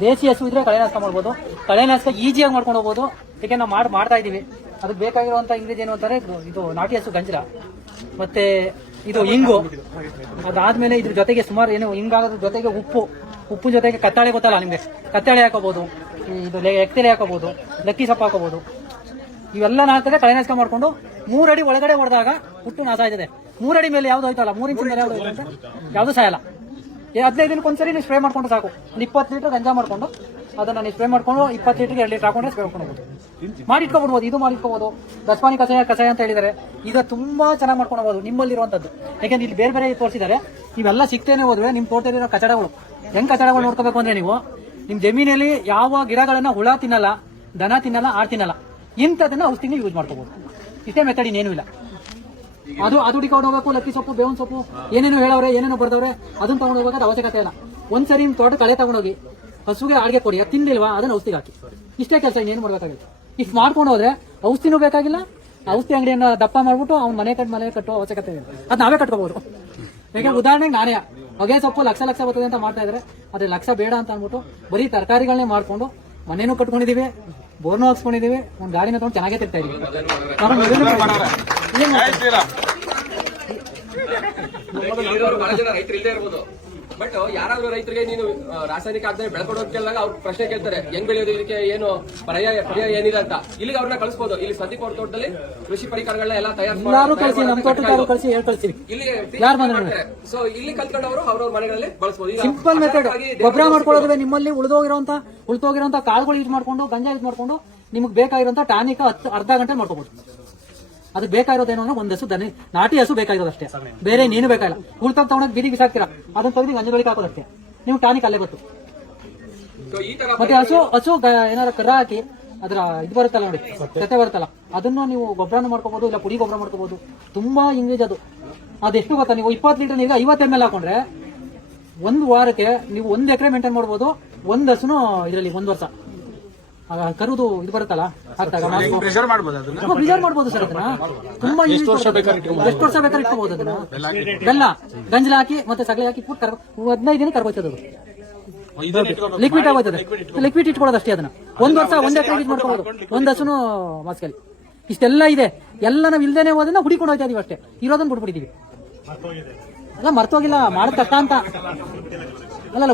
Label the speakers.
Speaker 1: ದೇಸಿ ಹಸು ಇದ್ರೆ ಕಳೆನಾಶಕ ಮಾಡ್ಬೋದು. ಕಳೆನಾಶಕ ಈಜಿಯಾಗಿ ಮಾಡ್ಕೊಂಡು ಹೋಗ್ಬೋದು. ಯಾಕೆ ನಾವು ಮಾಡಿ ಮಾಡ್ತಾ ಇದೀವಿ. ಅದಕ್ಕೆ ಬೇಕಾಗಿರುವಂತ ಇಂಗ್ರೀಜ್ ಏನು ಅಂತಾರೆ, ಇದು- ನಾಟಿ ಹಸು ಗಂಜಲ ಮತ್ತೆ ಇದು ಇಂಗು. ಅದಾದ್ಮೇಲೆ ಇದ್ರ ಜೊತೆಗೆ ಸುಮಾರು ಏನು ಹಿಂಗಾಗೋದ್ರ ಜೊತೆಗೆ ಉಪ್ಪು. ಉಪ್ಪು ಜೊತೆಗೆ ಕತ್ತಾಳೆ ಗೊತ್ತಲ್ಲ ನಿಮ್ಗೆ? ಕತ್ತಾಳೆ ಹಾಕೋಬಹುದು ಇದು ಎಕ್ತಲೆ ಹಾಕೋಬಹುದು ಲಕ್ಕಿ ಸೊಪ್ಪು ಹಾಕೋಬಹುದು ಇವೆಲ್ಲ ಹಾಕಿದ್ರೆ ಕಳೆನಾಶಕ ಮಾಡ್ಕೊಂಡು ಮೂರಡಿ ಒಳಗಡೆ ಹೊಡೆದಾಗ ಹುಟ್ಟು ನಾಶ ಆಯ್ತದೆ. ಮೂರಡಿ ಮೇಲೆ ಯಾವ್ದು ಹೋಯ್ತಲ್ಲ? ಮೂರು ಮೇಲೆ ಯಾವ್ದು ಹೋಯ್ತಂತೆ? ಯಾವ್ದು ಸಾಯಲ್ಲ. ಹದಿನೈದು ದಿನಕ್ಕೆ ಒಂದ್ಸರಿ ನೀವು ಸ್ಪ್ರೇ ಮಾಡ್ಕೊಂಡು ಸಾಕು. ಒಂದು ಇಪ್ಪತ್ತು ಲೀಟರ್ ಗಂಜಾ ಮಾಡ್ಕೊಂಡು ಅದನ್ನ ನೀವು ಸ್ಪ್ರೇ ಮಾಡ್ಕೊಂಡು ಇಪ್ಪತ್ತು ಲೀಟರ್ಗೆ ಎರಡು ಲೀಟರ್ ಹಾಕೊಂಡ್ರೆ ಸ್ಪ್ರೇ ಮಾಡ್ಕೊಂಡು ಮಾಡಿಟ್ಕೊಬಿಡ್ಬೋದು ಇದು ಮಾಡಿಟ್ಕೋಬಹುದು ದಸ್ಮಾನಿ ಕಷಾಯ ಕಷಾಯ ಅಂತ ಹೇಳಿದ್ದಾರೆ. ಈಗ ತುಂಬಾ ಚೆನ್ನಾಗಿ ಮಾಡ್ಕೊಂಡು ಹೋಗ್ಬೋದು ನಿಮ್ಮಲ್ಲಿರುವಂತದ್ದು ಯಾಕೆಂದ್ರೆ ಇಲ್ಲಿ ಬೇರೆ ಬೇರೆ ತೋರಿಸಿದ್ದಾರೆ. ನೀವೆಲ್ಲ ಸಿಗ್ತೇನೆ ಹೋದ್ರೆ ನಿಮ್ಮ ತೋಟದಲ್ಲಿರೋ ಕಚಡಗಳು. ಹೆಂಗ್ ಕಚಡಗಳು ನೋಡ್ಕೋಬೇಕು ಅಂದ್ರೆ ನೀವು? ನಿಮ್ ಜಮೀನಲ್ಲಿ ಯಾವ ಗಿಡಗಳನ್ನ ಹುಳ ತಿನ್ನಲ್ಲ, ದನ ತಿನ್ನಲ್ಲ, ಆರ್ ತಿನ್ನಲ್ಲ ಇಂಥದನ್ನ ಔಷಧಿ ಯೂಸ್ ಮಾಡ್ಕೋಬಹುದು ಇಷ್ಟೇ ಮೆಥಡ್ ಇನ್ನೇನು ಇಲ್ಲ. ಅದು ಅದು ಹುಡುಕೊಂಡು ಹೋಗಬೇಕು, ಲಕ್ಕಿ ಸೊಪ್ಪು, ಬೇವಿನ ಸೊಪ್ಪು, ಏನೇನು ಹೇಳವ್ರೆ, ಏನೇನೋ ಬರ್ದವ್ರೆ, ಅದನ್ನ ತಗೊಂಡು ಹೋಗಬೇಕಾದ ಅವಶ್ಯಕತೆ ಇಲ್ಲ. ಒಂದ್ಸರಿ ನಿಮ್ ತೋಟ ಕಳೆ ತಗೊಂಡೋಗಿ, ಹಸುಗೆ ಅಡಿಗೆ ಕೊಡಿ, ಅದು ತಿನ್ನಿಲ್ವಾ ಅದನ್ನ ಔಷಧಿಗೆ ಹಾಕಿ. ಇಷ್ಟೇ ಕೆಲಸ ಇನ್ನೇನು ಮಾಡ್ಬೇಕಾಗಿತ್ತು. ಇಷ್ಟು ಮಾಡ್ಕೊಂಡು ಹೋದ್ರೆ ಔಷಧಿನೂ ಬೇಕಾಗಿಲ್ಲ, ಔಷಧಿ ಅಂಗಡಿಯನ್ನ ದಪ್ಪ ಮಾಡ್ಬಿಟ್ಟು ಅವ್ನ ಮನೆ ಕಟ್ಟ ಮನೆ ಕಟ್ಟುವ ಅವಶ್ಯಕತೆ ಇದೆ ಅದ್ ನಾವೇ ಕಟ್ಕೋಬಹುದು ಯಾಕಂದ್ರೆ ಉದಾಹರಣೆಗೆ ನಾನೇ. ಹೊಗೆ ಸೊಪ್ಪು ಲಕ್ಷ ಲಕ್ಷ ಬರ್ತದೆ ಅಂತ ಮಾಡ್ತಾ ಇದ್ರೆ, ಅದೇ ಲಕ್ಷ ಬೇಡ ಅಂತ ಅಂದ್ಬಿಟ್ಟು ಬರೀ ತರಕಾರಿಗಳನ್ನೇ ಮಾಡ್ಕೊಂಡು ಮನೇನೂ ಕಟ್ಕೊಂಡಿದೀವಿ ಬೋರ್ನು ಹಾಕ್ಸ್ಕೊಂಡಿದೀವಿ ಒಂದ್ ಗಾಡಿನ ತಗೊಂಡು ಚೆನ್ನಾಗೇ ತಿರ್ತಾ ಇದೀವಿ ನಾವು ಮೊದಲು ಏನ್ ಮಾಡ್ತೀವಿ?
Speaker 2: ಇಲ್ಲಿರೋರು ಬಹಳ ಜನ ರೈತರು ಇಲ್ಲದೆ ಇರ್ಬೋದು ಬಟ್ ಯಾರಾದ್ರೂ ರೈತರಿಗೆ ನೀನು ರಾಸಾಯನಿಕ ಅಂತ ಕೇಳಿದಾಗ ಅವ್ರು ಪ್ರಶ್ನೆ ಕೇಳ್ತಾರೆ ಹೆಂಗ್ ಬೆಳೆಯೋದು? ಇದಕ್ಕೆ ಏನು ಪರ್ಯಾಯ ಪರ್ಯಾಯ ಏನಿದೆ ಅಂತ. ಇಲ್ಲಿಗೆ ಅವ್ರನ್ನ ಕಳಿಸಬಹುದು ಇಲ್ಲಿ ಸದ್ಯ ಅವ್ರ ತೋಟದಲ್ಲಿ ಕೃಷಿ ಪರಿಕರಗಳನ್ನ ಎಲ್ಲ
Speaker 1: ತಯಾರಿಸಿ
Speaker 2: ಇಲ್ಲಿ ಸೊ ಇಲ್ಲಿ ಕಲ್ತ್ಕೊಂಡವರು ಅವ್ರವ್ರ ಮನೆಗಳಲ್ಲಿ ಬಳಸಬಹುದು
Speaker 1: ಸಿಂಪಲ್ ಮೆಥಡ್ ಗೊಬ್ಬರ ಮಾಡ್ಕೊಳ್ಳೋದ್ರೆ ನಿಮ್ಮಲ್ಲಿ ಉಳಿದೋಗಿರೋಂತ ಉಳಿದೋಗಿರೋಂತ ಕಾಳುಗಳು ಯೂಸ್ ಮಾಡ್ಕೊಂಡು ಗಂಜಾ ಯೂಸ್ ಮಾಡ್ಕೊಂಡು ನಿಮ್ಗೆ ಬೇಕಾಗಿರೋಂತ ಟಾನಿಕ್ ಅರ್ಧ ಗಂಟೆ ಮಾಡ್ಕೋಬಹುದು ಅದಕ್ಕೆ ಬೇಕಾಗಿರೋದೇನು ಅಂದ್ರೆ ಒಂದ್ ಹಸು ದನಿ ನಾಟಿ ಹಸು ಬೇಕಾಗಿರೋದಷ್ಟೇ ಬೇರೆ ನೀನು ಬೇಕಾಗಿಲ್ಲ. ಉಳ್ತಾಗ ತಗೊಂಡೋಗಿ ಬೀದಿ ಬಿಸಾಕ್ತೀರಾ? ಅದನ್ನ ತೆಗೆದು ಗಂಜ ಬೆಳಿಗ್ಗೆ ಹಾಕೋದಷ್ಟೇ ನೀವು ಟಾನಿಕ್ ಅಲ್ಲೇ ಗೊತ್ತು. ಮತ್ತೆ ಹಸು ಹಸು ಏನಾರ ಕರ ಹಾಕಿ ಅದ್ರ ಇದು ಬರುತ್ತಲ್ಲ ನೋಡಿ ಕತೆ ಬರುತ್ತಲ್ಲ. ಅದನ್ನ ನೀವು ಗೊಬ್ಬರನ ಮಾಡ್ಕೋಬಹುದು ಇಲ್ಲ ಪುಡಿ ಗೊಬ್ಬರ ಮಾಡ್ಕೋಬಹುದು ತುಂಬಾ ಇಂಗ್ಲೀಜ್ ಅದು. ಅದೆಷ್ಟು ಗೊತ್ತಾ? ನೀವು ಇಪ್ಪತ್ತು ಲೀಟರ್ ನೀರಿಗೆ ಐವತ್ತು ಎಂ ಎಲ್ ಹಾಕೊಂಡ್ರೆ ಒಂದು ವಾರಕ್ಕೆ ನೀವು ಒಂದ್ ಎಕರೆ ಮೇಂಟೈನ್ ಮಾಡ್ಬೋದು ಒಂದ್ ಹಸುನು ಇದರಲ್ಲಿ ಒಂದ್ ವರ್ಷ. ಕರುದು ಇದು ಬರುತ್ತಲ್ಲ.
Speaker 3: ಪ್ರೆಷರ್ ಮಾಡ್ಬೋದು ಅದನ್ನ?
Speaker 1: ಪ್ರಿಸರ್ವ್ ಮಾಡ್ಬೋದು ಸರ್ ಅದನ್ನ. ತುಂಬಾ ಎಷ್ಟು ವರ್ಷ ಬೇಕಾದ್ರೆ ಇಟ್ಕೋಬಹುದು ಅದನ್ನ. ಬೆಲ್ಲ ಗಂಜಲ ಹಾಕಿ ಮತ್ತೆ ಸಗಳೆ ಹಾಕಿ ಕೂತ್ ಕರ್ ಹದಿನೈದು ದಿನ ಕರ್ಬೋದು ಅದು. ಲಿಕ್ವಿಡ್ ಆಗೋಯ್ತದೆ ಲಿಕ್ವಿಡ್ ಇಟ್ಕೊಳ್ಳೋದು ಅಷ್ಟೇ ಅದನ್ನ. ಒಂದ್ ವರ್ಷ ಒಂದ್ ಎಕರೆ ಯೂಸ್ ಮಾಡ್ಕೋಬಹುದು ಒಂದ್ ಹಸುನು ಮಾಸ್ಕಲ್ಲಿ. ಇಷ್ಟೆಲ್ಲ ಇದೆ. ಎಲ್ಲ ನಾವು ಇಲ್ದೇನೆ ಹೋದನ್ನ ಹುಡಿಕೊಂಡು ಹೋಗ್ತಾ ಇದೀವಿ ಅಷ್ಟೇ. ಇರೋದನ್ನ ಬಿಟ್ಬಿಟ್ಟಿದೀವಿ. ಅಲ್ಲ ಮರ್ತೋಗಿಲ್ಲ. ಮಾಡೋದ್ ಕಷ್ಟ ಅಂತ. ಅಲ್ಲ